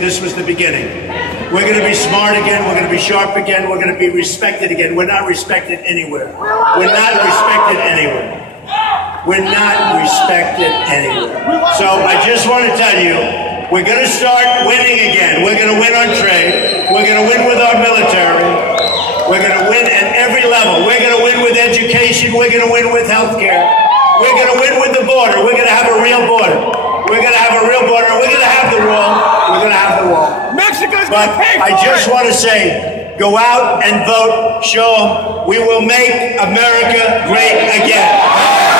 This was the beginning. We're going to be smart again. We're going to be sharp again. We're going to be respected again. We're not respected anywhere. We're not respected anywhere. We're not respected anywhere. So I just want to tell you, we're going to start winning again. We're going to win on trade. We're going to win with our military. We're going to win at every level. We're going to win with education. We're going to win with healthcare. We're going to win with the border. We're going to have a real border. We're going to have a real border. We're going to have the wall. We're going to have the wall. Mexico's going to pay for it. I just want to say, go out and vote. Show them we will make America great again.